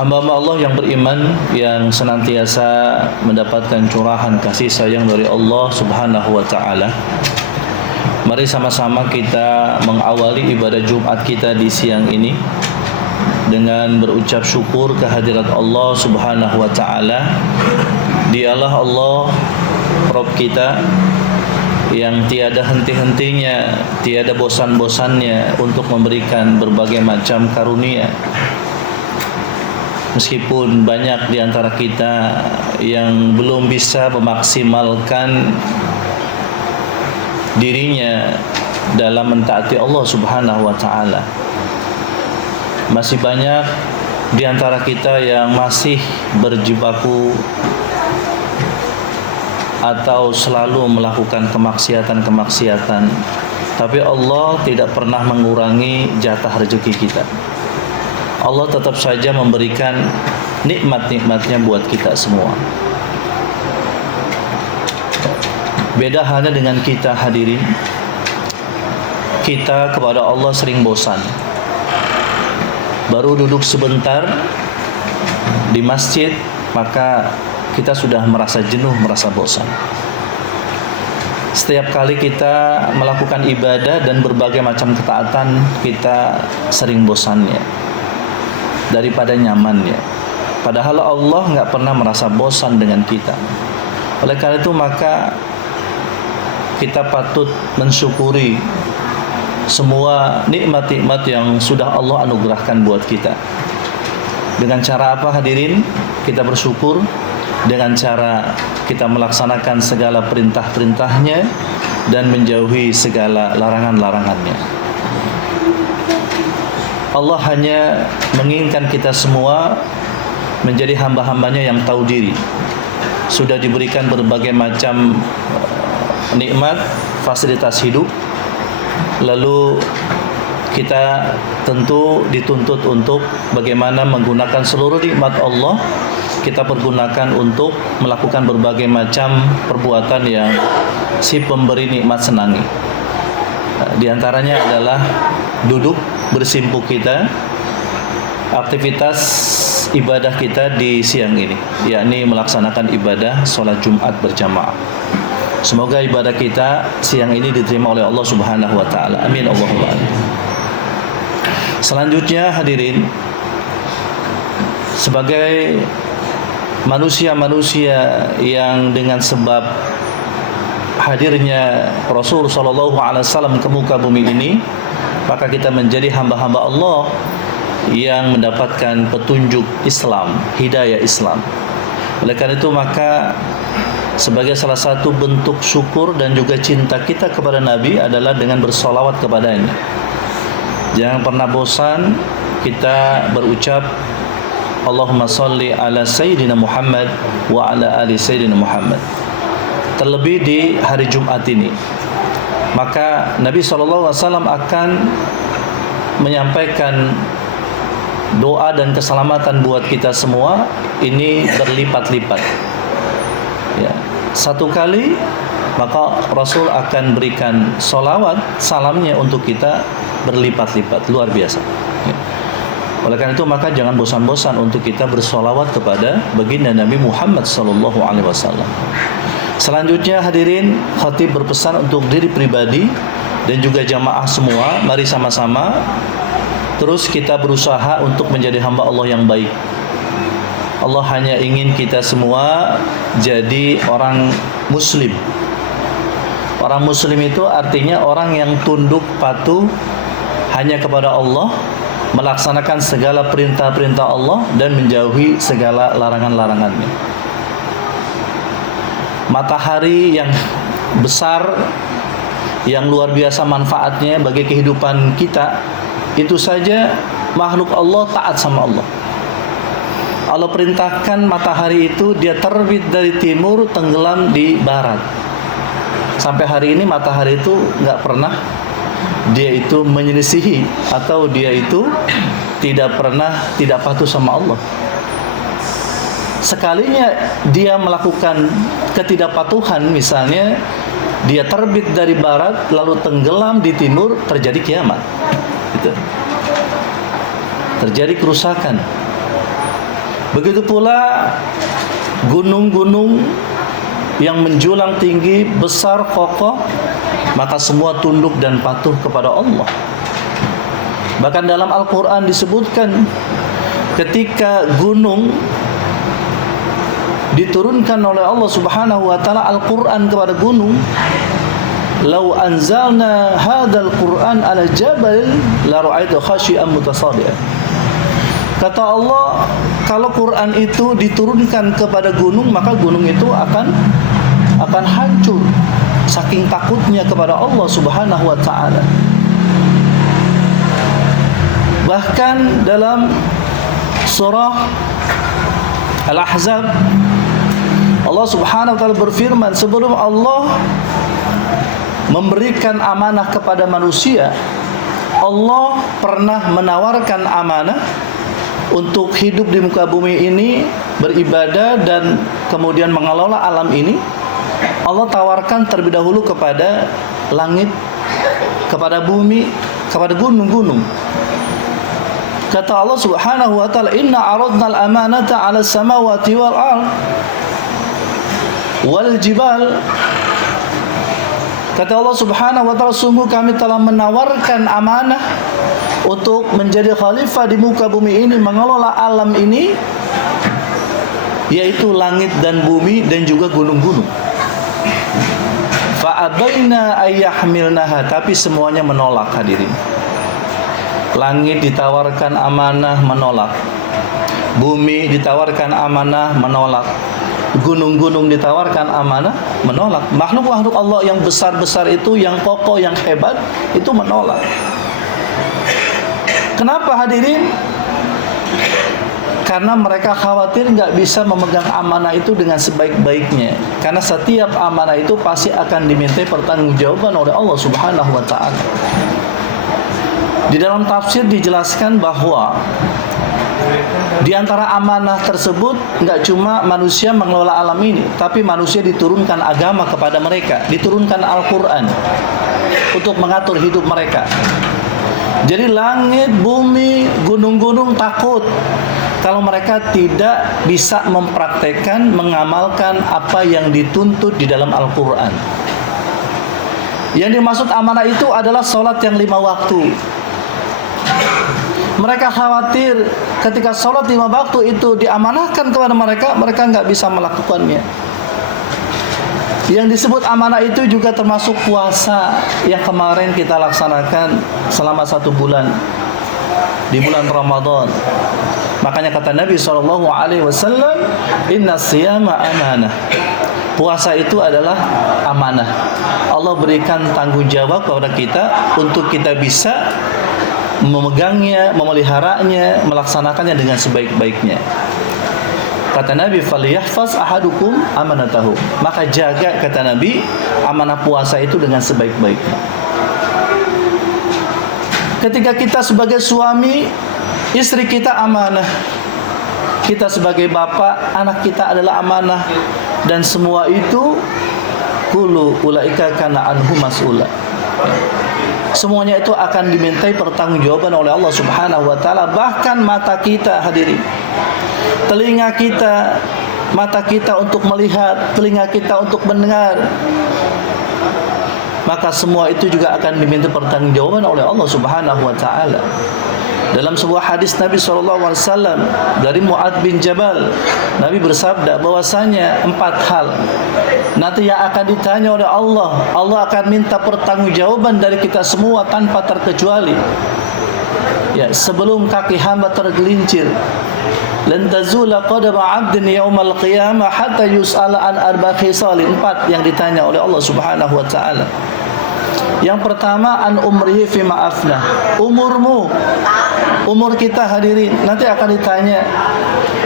Hamba-hamba Allah yang beriman, yang senantiasa mendapatkan curahan kasih sayang dari Allah Subhanahu wa taala. Mari sama-sama kita mengawali ibadah Jumat kita di siang ini dengan berucap syukur kehadirat Allah Subhanahu wa taala. Dialah Allah Rabb kita yang tiada henti-hentinya, tiada bosan-bosannya untuk memberikan berbagai macam karunia. Meskipun banyak di antara kita yang belum bisa memaksimalkan dirinya dalam mentaati Allah Subhanahu wa taala. Masih banyak di antara kita yang masih berjibaku atau selalu melakukan kemaksiatan-kemaksiatan. Tapi Allah tidak pernah mengurangi jatah rezeki kita. Allah tetap saja memberikan nikmat-nikmatnya buat kita semua. Beda halnya dengan kita hadirin. Kita kepada Allah sering bosan. Baru duduk sebentar di masjid, maka kita sudah merasa jenuh, merasa bosan. Setiap kali kita melakukan ibadah dan berbagai macam ketaatan, kita sering bosannya daripada nyamannya. Padahal Allah nggak pernah merasa bosan dengan kita. Oleh karena itu maka kita patut mensyukuri semua nikmat-nikmat yang sudah Allah anugerahkan buat kita. Dengan cara apa hadirin? Kita bersyukur dengan cara kita melaksanakan segala perintah-perintahnya dan menjauhi segala larangan-larangannya. Allah hanya menginginkan kita semua menjadi hamba-hambanya yang tahu diri. Sudah diberikan berbagai macam nikmat, fasilitas hidup. Lalu kita tentu dituntut untuk bagaimana menggunakan seluruh nikmat Allah. Kita pergunakan untuk melakukan berbagai macam perbuatan yang si pemberi nikmat senangi. Di antaranya adalah duduk bersimpuh kita, aktivitas ibadah kita di siang ini, yakni melaksanakan ibadah sholat Jumat berjamaah. Semoga ibadah kita siang ini diterima oleh Allah Subhanahu wa taala. Amin Allahumma amin. Selanjutnya hadirin, sebagai manusia-manusia yang dengan sebab hadirnya Rasul sallallahu alaihi wasallam ke muka bumi ini, maka kita menjadi hamba-hamba Allah yang mendapatkan petunjuk Islam, hidayah Islam. Oleh karena itu maka sebagai salah satu bentuk syukur dan juga cinta kita kepada Nabi adalah dengan bersolawat kepadanya. Jangan pernah bosan kita berucap Allahumma salli ala Sayyidina Muhammad wa ala ali Sayyidina Muhammad. Terlebih di hari Jumat ini, maka Nabi SAW akan menyampaikan doa dan keselamatan buat kita semua ini berlipat-lipat. Ya, satu kali maka Rasul akan berikan solawat, salamnya untuk kita berlipat-lipat, luar biasa. Ya. Oleh karena itu maka jangan bosan-bosan untuk kita bersolawat kepada baginda Nabi Muhammad SAW. Selanjutnya hadirin, khatib berpesan untuk diri pribadi dan juga jamaah semua. Mari sama-sama terus kita berusaha untuk menjadi hamba Allah yang baik. Allah hanya ingin kita semua jadi orang muslim. Orang muslim itu artinya orang yang tunduk patuh hanya kepada Allah, melaksanakan segala perintah-perintah Allah dan menjauhi segala larangan-larangannya. Matahari yang besar, yang luar biasa manfaatnya bagi kehidupan kita, itu saja makhluk Allah taat sama Allah. Allah perintahkan matahari itu dia terbit dari timur, tenggelam di barat. Sampai hari ini matahari itu nggak pernah dia itu menyelisihi atau dia itu tidak pernah tidak patuh sama Allah. Sekalinya dia melakukan ketidakpatuhan, misalnya dia terbit dari barat lalu tenggelam di timur, terjadi kiamat. Gitu. Terjadi kerusakan. Begitu pula gunung-gunung yang menjulang tinggi, besar, kokoh, maka semua tunduk dan patuh kepada Allah. Bahkan dalam Al-Quran disebutkan ketika gunung diturunkan oleh Allah Subhanahu wa taala Al-Quran kepada gunung, "Lau anzalna hadzal Qur'an 'ala jabal la ra'aita khashi'an mutasaddian." Kata Allah, kalau Quran itu diturunkan kepada gunung, maka gunung itu akan hancur saking takutnya kepada Allah Subhanahu wa taala. Bahkan dalam surah Al-Ahzab, Allah Subhanahu wa taala berfirman, sebelum Allah memberikan amanah kepada manusia, Allah pernah menawarkan amanah untuk hidup di muka bumi ini, beribadah dan kemudian mengelola alam ini. Allah tawarkan terlebih dahulu kepada langit, kepada bumi, kepada gunung-gunung. Kata Allah Subhanahu wa taala, "Inna 'aradna al-amanata 'ala as-samawati wal ard wal jibal." Kata Allah Subhanahu wa taala, sungguh kami telah menawarkan amanah untuk menjadi khalifah di muka bumi ini, mengelola alam ini, yaitu langit dan bumi dan juga gunung-gunung. Fa'abaina ayyahmilnaha, tapi semuanya menolak, hadirin. Langit ditawarkan amanah, menolak. Bumi ditawarkan amanah, menolak. Gunung-gunung ditawarkan amanah, menolak. Makhluk-makhluk Allah yang besar-besar itu, yang kokoh, yang hebat, itu menolak. Kenapa, hadirin? Karena mereka khawatir nggak bisa memegang amanah itu dengan sebaik-baiknya. Karena setiap amanah itu pasti akan dimintai pertanggungjawaban oleh Allah Subhanahu wa taala. Di dalam tafsir dijelaskan bahwa di antara amanah tersebut nggak cuma manusia mengelola alam ini, tapi manusia diturunkan agama kepada mereka, diturunkan Al-Quran untuk mengatur hidup mereka. Jadi langit, bumi, gunung-gunung takut kalau mereka tidak bisa mempraktekkan, mengamalkan apa yang dituntut di dalam Al-Quran. Yang dimaksud amanah itu adalah sholat yang 5 waktu. Mereka khawatir ketika sholat 5 waktu itu diamanahkan kepada mereka, mereka nggak bisa melakukannya. Yang disebut amanah itu juga termasuk puasa yang kemarin kita laksanakan selama 1 bulan di bulan Ramadan. Makanya kata Nabi SAW, "Inna siyama amanah." Puasa itu adalah amanah. Allah berikan tanggung jawab kepada kita untuk kita bisa memegangnya, memeliharanya, melaksanakannya dengan sebaik-baiknya. Kata Nabi, "Falyahfaz ahadukum amanatahu." Maka jaga, kata Nabi, amanah puasa itu dengan sebaik-baiknya. Ketika kita sebagai suami, istri kita amanah. Kita sebagai bapak, anak kita adalah amanah. Dan semua itu kullu ulaika kana anhu mas'ula. Semuanya itu akan dimintai pertanggungjawaban oleh Allah Subhanahu wa taala. Bahkan mata kita, hadirin, telinga kita, mata kita untuk melihat, telinga kita untuk mendengar, maka semua itu juga akan diminta pertanggungjawaban oleh Allah Subhanahu wa taala. Dalam sebuah hadis Nabi SAW dari Mu'adz bin Jabal, Nabi bersabda bahwasanya 4 hal nanti yang akan ditanya oleh Allah. Allah akan minta pertanggungjawaban dari kita semua tanpa terkecuali. Ya, sebelum kaki hamba tergelincir, lan tazula qadama 'abdin yaumal qiyamah hatta yus'ala an arba' khisalin. 4 yang ditanya oleh Allah Subhanahu wa taala. Yang pertama, an umrihi fi ma'afna. Umurmu, umur kita, hadirin, nanti akan ditanya.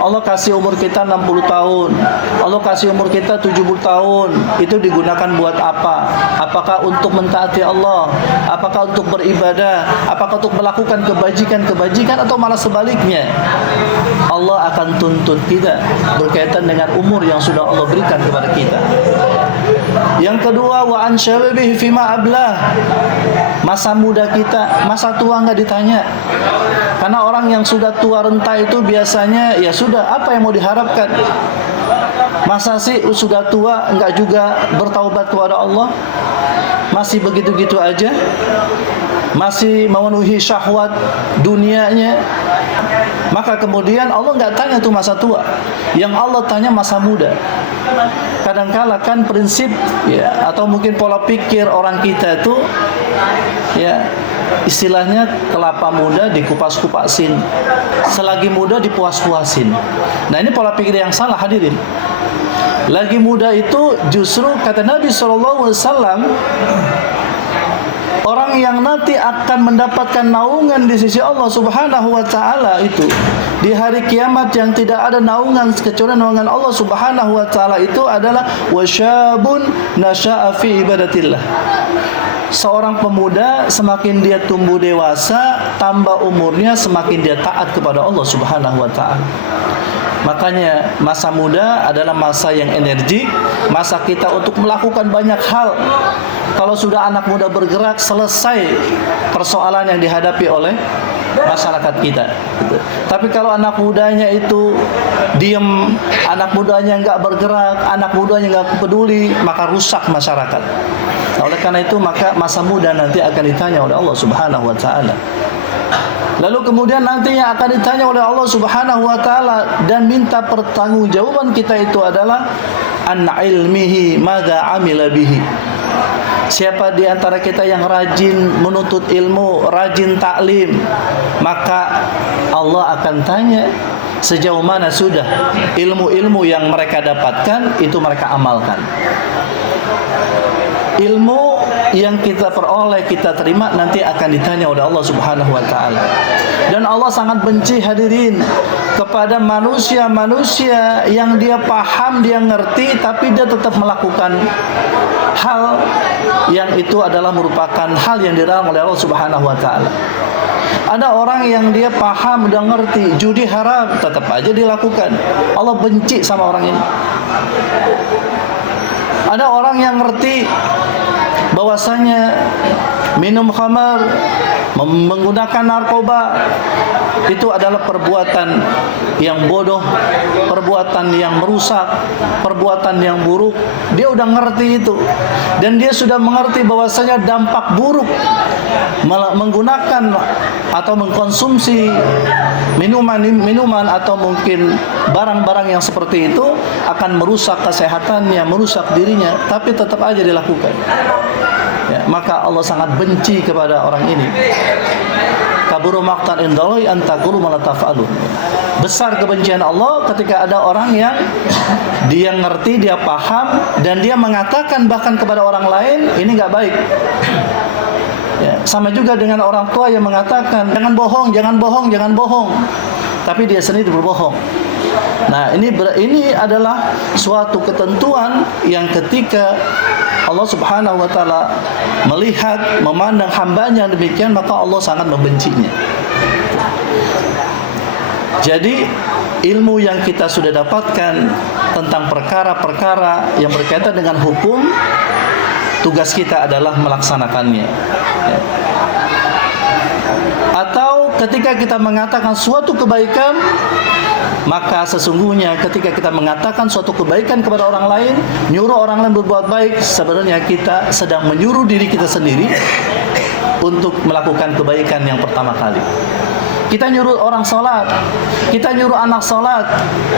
Allah kasih umur kita 60 tahun, Allah kasih umur kita 70 tahun. Itu digunakan buat apa? Apakah untuk mentaati Allah? Apakah untuk beribadah? Apakah untuk melakukan kebajikan-kebajikan, atau malah sebaliknya? Allah akan tuntut kita berkaitan dengan umur yang sudah Allah berikan kepada kita. Yang kedua, wa an syababihi fima ablah. Masa muda kita, masa tua enggak ditanya. Karena orang yang sudah tua renta itu biasanya ya sudah, apa yang mau diharapkan? Masa sih sudah tua enggak juga bertaubat kepada Allah? Masih begitu-gitu aja? Masih memenuhi syahwat dunianya? Maka kemudian Allah enggak tanya tuh masa tua. Yang Allah tanya masa muda. Kadangkala kan prinsip ya, atau mungkin pola pikir orang kita itu ya, istilahnya kelapa muda dikupas-kupasin, selagi muda dipuas-puasin. Nah, ini pola pikir yang salah, hadirin. Lagi muda itu justru kata Nabi SAW, orang yang nanti akan mendapatkan naungan di sisi Allah Subhanahu wa taala itu di hari kiamat yang tidak ada naungan kecuali naungan Allah Subhanahu wa taala itu adalah wasyabun nasya'a fi ibadatillah. Seorang pemuda semakin dia tumbuh dewasa, tambah umurnya semakin dia taat kepada Allah Subhanahu wa taala. Makanya masa muda adalah masa yang energik, masa kita untuk melakukan banyak hal. Kalau sudah anak muda bergerak, selesai persoalan yang dihadapi oleh masyarakat kita. Tapi kalau anak mudanya itu diam, anak mudanya enggak bergerak, anak mudanya enggak peduli, maka rusak masyarakat. Nah, oleh karena itu maka masa muda nanti akan ditanya oleh Allah Subhanahu wa taala. Lalu kemudian nantinya akan ditanya oleh Allah Subhanahu wa taala dan minta pertanggungjawaban kita itu adalah an ilmihi madza amila bihi. Siapa di antara kita yang rajin menuntut ilmu, rajin taklim, maka Allah akan tanya sejauh mana sudah ilmu-ilmu yang mereka dapatkan itu mereka amalkan. Ilmu yang kita peroleh, kita terima nanti akan ditanya oleh Allah Subhanahu wa taala. Dan Allah sangat benci, hadirin, kepada manusia-manusia yang dia paham, dia ngerti tapi dia tetap melakukan hal yang itu adalah merupakan hal yang dilarang oleh Allah Subhanahu wa taala. Ada orang yang dia paham, dia ngerti judi haram, tetap aja dilakukan. Allah benci sama orang ini. Ada orang yang ngerti bahwasanya minum khamar, menggunakan narkoba itu adalah perbuatan yang bodoh, perbuatan yang merusak, perbuatan yang buruk. Dia udah ngerti itu dan dia sudah mengerti bahwasanya dampak buruk menggunakan atau mengkonsumsi minuman atau mungkin barang-barang yang seperti itu akan merusak kesehatannya, merusak dirinya, tapi tetap aja dilakukan. Ya, maka Allah sangat benci kepada orang ini. Kaburu maqtan indallahi an taqulu ma la taf'alun. Besar kebencian Allah ketika ada orang yang dia ngerti, dia paham dan dia mengatakan bahkan kepada orang lain ini enggak baik. Ya, sama juga dengan orang tua yang mengatakan jangan bohong, jangan bohong, jangan bohong. Tapi dia sendiri berbohong. Nah, ini adalah suatu ketentuan yang ketika Allah Subhanahu wa taala melihat, memandang hambanya demikian, maka Allah sangat membencinya. Jadi ilmu yang kita sudah dapatkan tentang perkara-perkara yang berkaitan dengan hukum, tugas kita adalah melaksanakannya. Atau ketika kita mengatakan suatu kebaikan, maka sesungguhnya ketika kita mengatakan suatu kebaikan kepada orang lain, nyuruh orang lain berbuat baik, sebenarnya kita sedang menyuruh diri kita sendiri untuk melakukan kebaikan yang pertama kali. Kita nyuruh orang sholat, kita nyuruh anak sholat,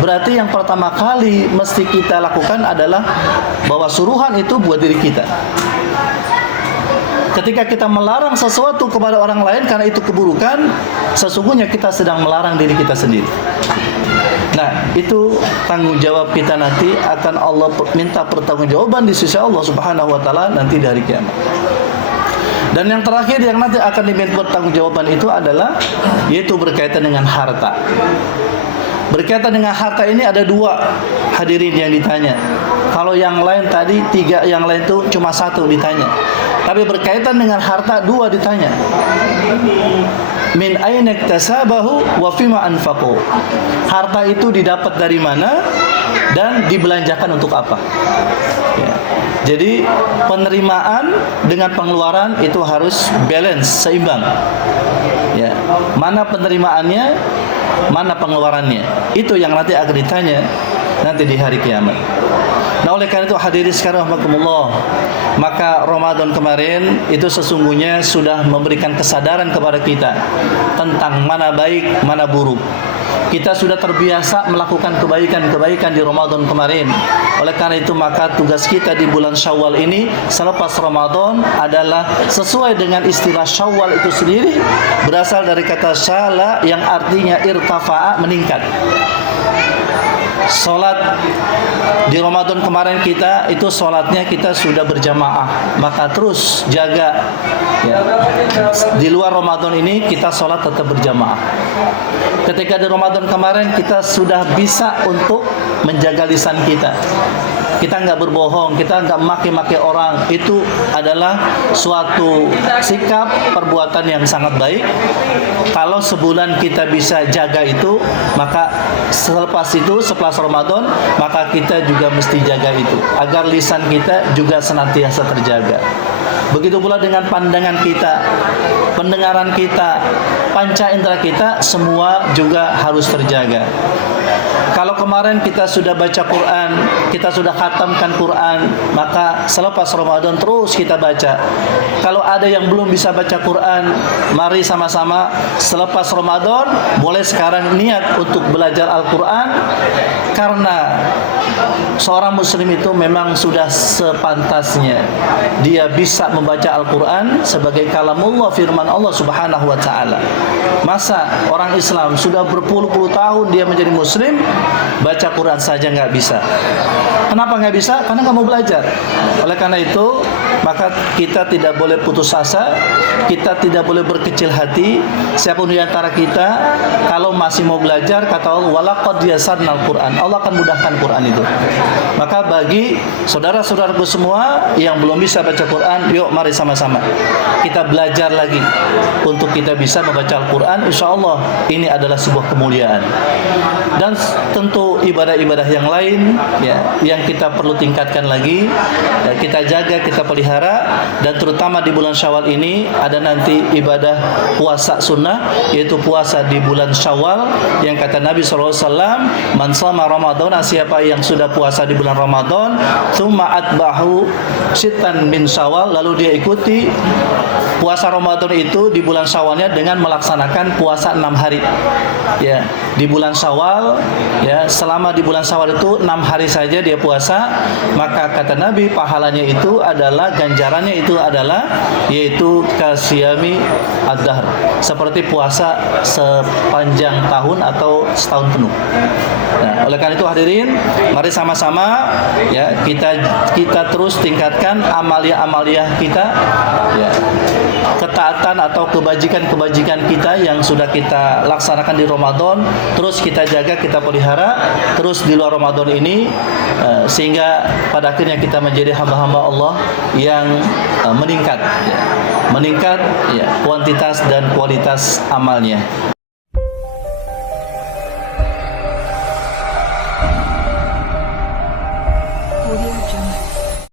berarti yang pertama kali mesti kita lakukan adalah bahwa suruhan itu buat diri kita. Ketika kita melarang sesuatu kepada orang lain karena itu keburukan, sesungguhnya kita sedang melarang diri kita sendiri. Nah, itu tanggung jawab kita nanti akan Allah minta pertanggungjawaban di sisi Allah Subhanahu wa taala nanti dari kiamat. Dan yang terakhir yang nanti akan diminta pertanggungjawaban itu adalah yaitu berkaitan dengan harta. Berkaitan dengan harta ini ada dua, hadirin, yang ditanya. Kalau yang lain tadi tiga, yang lain itu cuma satu ditanya. Tapi berkaitan dengan harta dua ditanya. Min aina iktasabahu wa fima anfaqu. Harta itu didapat dari mana dan dibelanjakan untuk apa? Ya. Jadi penerimaan dengan pengeluaran itu harus balance, seimbang. Ya, mana penerimaannya, mana pengeluarannya. Itu yang nanti akan ditanya nanti di hari kiamat. Nah, oleh karena itu hadirin sekalian rahimakumullah, maka Ramadan kemarin itu sesungguhnya sudah memberikan kesadaran kepada kita tentang mana baik, mana buruk. Kita sudah terbiasa melakukan kebaikan-kebaikan di Ramadan kemarin. Oleh karena itu maka tugas kita di bulan Syawal ini selepas Ramadan adalah sesuai dengan istilah Syawal itu sendiri, berasal dari kata syala yang artinya irtafa'a, meningkat. Salat di Ramadan kemarin kita itu salatnya kita sudah berjamaah, maka terus jaga ya. Di luar Ramadan ini kita salat tetap berjamaah. Ketika di Ramadan kemarin kita sudah bisa untuk menjaga lisan kita. Kita nggak berbohong, kita nggak maki-maki orang. Itu adalah suatu sikap perbuatan yang sangat baik. Kalau sebulan kita bisa jaga itu, maka selepas itu, setelah Ramadan, maka kita juga mesti jaga itu, agar lisan kita juga senantiasa terjaga. Begitu pula dengan pandangan kita, pendengaran kita, panca indera kita, semua juga harus terjaga. Kalau kemarin kita sudah baca Quran, kita sudah khatamkan Quran, maka selepas Ramadan terus kita baca. Kalau ada yang belum bisa baca Quran, mari sama-sama selepas Ramadan mulai sekarang niat untuk belajar Al-Quran, karena seorang muslim itu memang sudah sepantasnya dia bisa membaca Al-Quran sebagai kalamullah, firman Allah Subhanahu wa taala. Masa orang Islam sudah berpuluh-puluh tahun dia menjadi muslim, baca Quran saja nggak bisa. Kenapa nggak bisa? Karena nggak mau belajar. Oleh karena itu, maka kita tidak boleh putus asa, kita tidak boleh berkecil hati. Siapapun di antara kita, kalau masih mau belajar, kata Allah, walaqad yasarnal Quran, Allah akan mudahkan Quran itu. Maka bagi saudara-saudaraku semua yang belum bisa baca Quran, yuk mari sama-sama kita belajar lagi untuk kita bisa membaca Al-Quran. Insya Allah ini adalah sebuah kemuliaan. Dan tentu ibadah-ibadah yang lain ya, yang kita perlu tingkatkan lagi ya, kita jaga, kita pelihara. Dan terutama di bulan Syawal ini ada nanti ibadah puasa sunnah, yaitu puasa di bulan Syawal, yang kata Nabi SAW, man shoma Ramadan, siapa yang sudah puasa di bulan Ramadan, tsumma atbahu sittan min Syawal, lalu dia ikuti puasa Ramadan itu di bulan Syawalnya dengan melaksanakan puasa 6 hari ya, di bulan Syawal ya. Selama di bulan Syawal itu 6 hari saja dia puasa, maka kata Nabi pahalanya itu adalah, ganjarannya itu adalah, yaitu kasyami ad-dahr, seperti puasa sepanjang tahun atau setahun penuh. Nah, oleh karena itu hadirin, mari sama-sama ya kita terus tingkatkan amalia-amalia kita ya, ketaatan atau kebajikan-kebajikan kita yang sudah kita laksanakan di Ramadan, terus kita jaga, kita pelihara terus di luar Ramadan ini, sehingga pada akhirnya kita menjadi hamba-hamba Allah yang meningkat ya, kuantitas dan kualitas amalnya.